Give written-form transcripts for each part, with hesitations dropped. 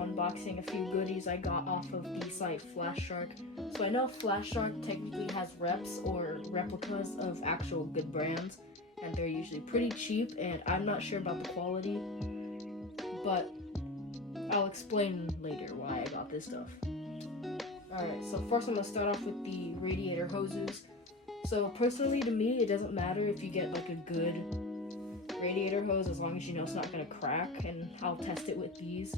unboxing a few goodies I got off of the site Flashshark. So I know Flashshark technically has reps or replicas of actual good brands, and they're usually pretty cheap, and I'm not sure about the quality, but I'll explain later why I got this stuff. Alright, so first I'm going to start off with the radiator hoses. So personally, to me, it doesn't matter if you get like a good radiator hose as long as you know it's not going to crack, and I'll test it with these.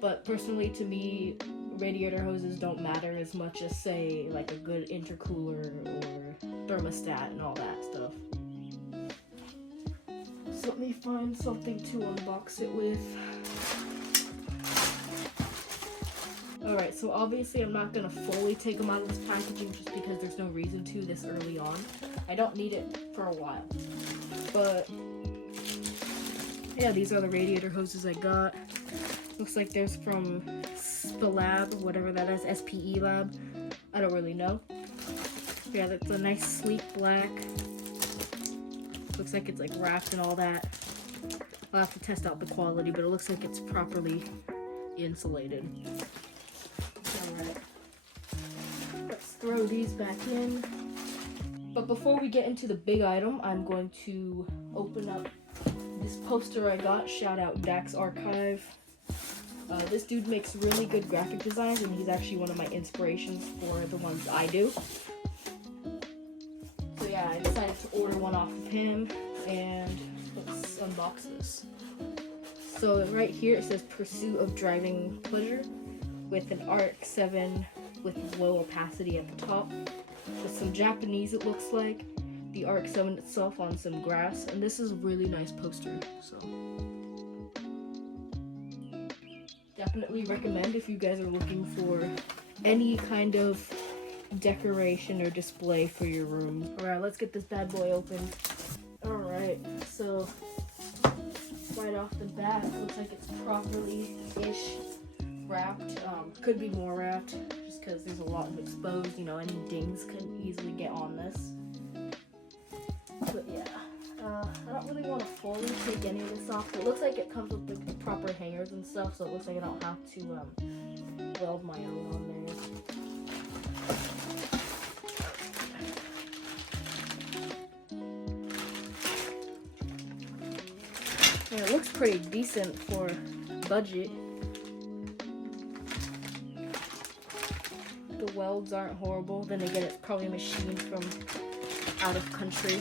But personally, to me, radiator hoses don't matter as much as, say, like a good intercooler or thermostat and all that stuff. So let me find something to unbox it with. Alright, so obviously I'm not going to fully take them out of this packaging just because there's no reason to this early on. I don't need it for a while. But yeah, these are the radiator hoses I got. Looks like there's from Spelab, whatever that is, SPE Lab. I don't really know. Yeah, that's a nice sleek black. Looks like it's like wrapped and all that. I'll have to test out the quality, but it looks like it's properly insulated. Alright, let's throw these back in. But before we get into the big item, I'm going to open up this poster I got. Shout out Dax Archive. This dude makes really good graphic designs, and he's actually one of my inspirations for the ones I do. So yeah, I decided to order one off of him, and let's unbox this. So right here it says Pursuit of Driving Pleasure, with an RX-7 with low opacity at the top. With some Japanese, it looks like. The RX-7 itself on some grass, and this is a really nice poster, so definitely recommend if you guys are looking for any kind of decoration or display for your room. Alright, let's get this bad boy open. Alright, so right off the bat, it looks like it's properly-ish wrapped. Could be more wrapped, just because there's a lot of exposed, you know, any dings could easily get on this. But yeah, I don't really want to fully take any of this off, but it looks like it comes with the proper hangers and stuff, so it looks like I don't have to weld my own on there. And it looks pretty decent for budget. The welds aren't horrible. Then again, it's probably machined from out of country.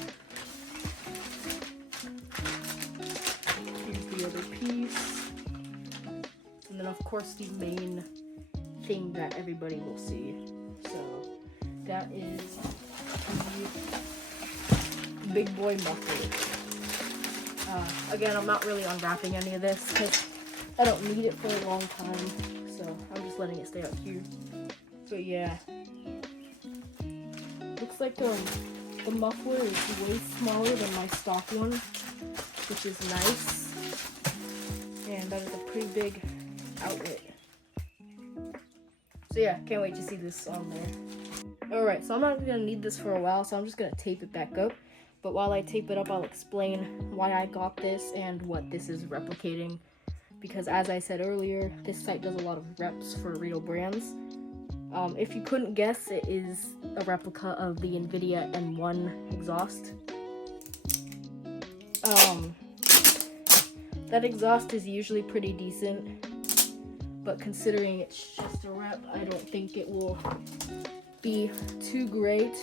Here's the other piece. And then of course the main thing that everybody will see. So that is the big boy muffler. Again, I'm not really unwrapping any of this because I don't need it for a long time. So I'm just letting it stay up here. But yeah, looks like the muffler is way smaller than my stock one, which is nice, and that is a pretty big outlet. So yeah, can't wait to see this on there. Alright, so I'm not going to need this for a while, so I'm just going to tape it back up. But while I tape it up, I'll explain why I got this and what this is replicating. Because as I said earlier, this site does a lot of reps for real brands. If you couldn't guess, it is a replica of the NVIDIA N1 exhaust. That exhaust is usually pretty decent, but considering it's just a rep, I don't think it will be too great.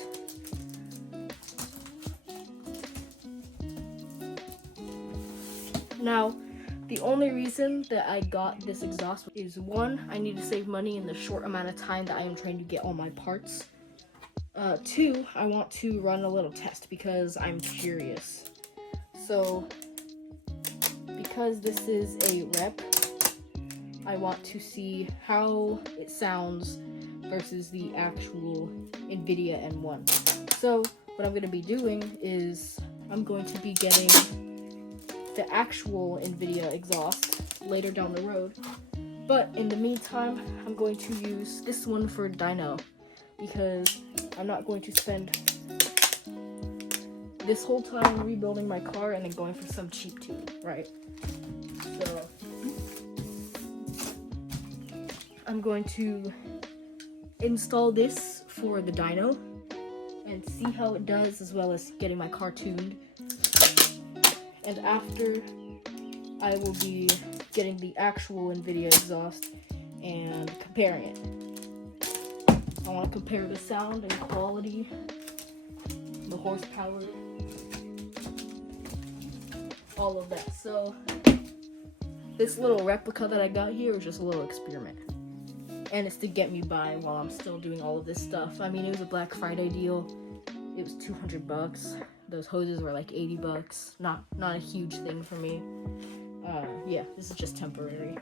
Now, the only reason that I got this exhaust is, one, I need to save money in the short amount of time that I am trying to get all my parts. Two, I want to run a little test because I'm curious. So, because this is a rep, I want to see how it sounds versus the actual NVIDIA N1. So, what I'm going to be doing is I'm going to be getting the actual NVIDIA exhaust later down the road, but in the meantime I'm going to use this one for dyno because I'm not going to spend this whole time rebuilding my car and then going for some cheap tune, right? So I'm going to install this for the dyno and see how it does, as well as getting my car tuned. And after, I will be getting the actual NVIDIA exhaust and comparing it. I want to compare the sound and quality, the horsepower, all of that. So this little replica that I got here is just a little experiment, and it's to get me by while I'm still doing all of this stuff. I mean, it was a Black Friday deal. It was $200. Those hoses were like $80. Not a huge thing for me. Yeah, this is just temporary.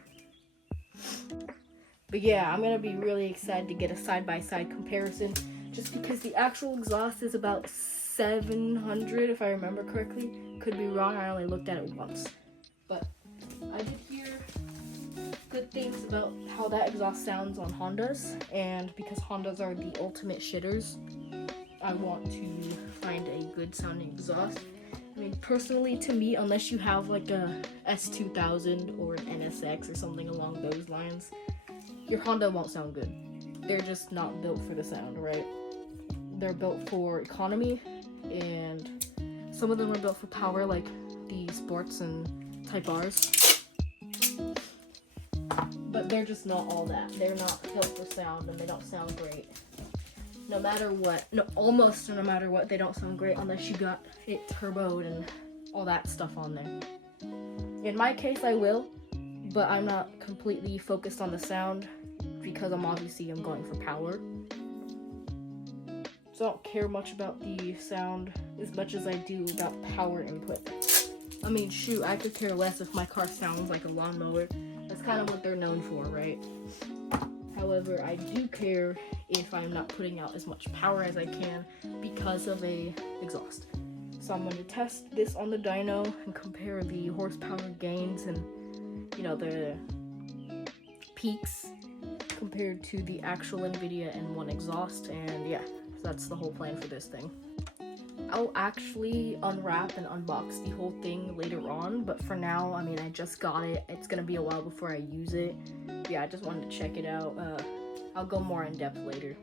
But yeah, I'm gonna be really excited to get a side-by-side comparison, just because the actual exhaust is about $700, if I remember correctly. Could be wrong, I only looked at it once. But I did hear good things about how that exhaust sounds on Hondas, and because Hondas are the ultimate shitters, I want to find a good sounding exhaust. I mean, personally, to me, unless you have like a S2000 or an NSX or something along those lines, your Honda won't sound good. They're just not built for the sound, right? They're built for economy, and some of them are built for power, like the Sports and Type Rs. But they're just not all that. They're not built for sound, and they don't sound great. No matter what, almost no matter what, they don't sound great unless you got it turboed and all that stuff on there. In my case, I will, but I'm not completely focused on the sound because I'm going for power. So I don't care much about the sound as much as I do about power input. I mean, shoot, I could care less if my car sounds like a lawnmower. That's kind of what they're known for, right? However, I do care if I'm not putting out as much power as I can because of a exhaust. So I'm going to test this on the dyno and compare the horsepower gains and, you know, the peaks compared to the actual NVIDIA N1 exhaust. And yeah, that's the whole plan for this thing. I'll actually unwrap and unbox the whole thing later on, but for now, I mean, I just got it. It's gonna be a while before I use it. Yeah, I just wanted to check it out. I'll go more in depth later.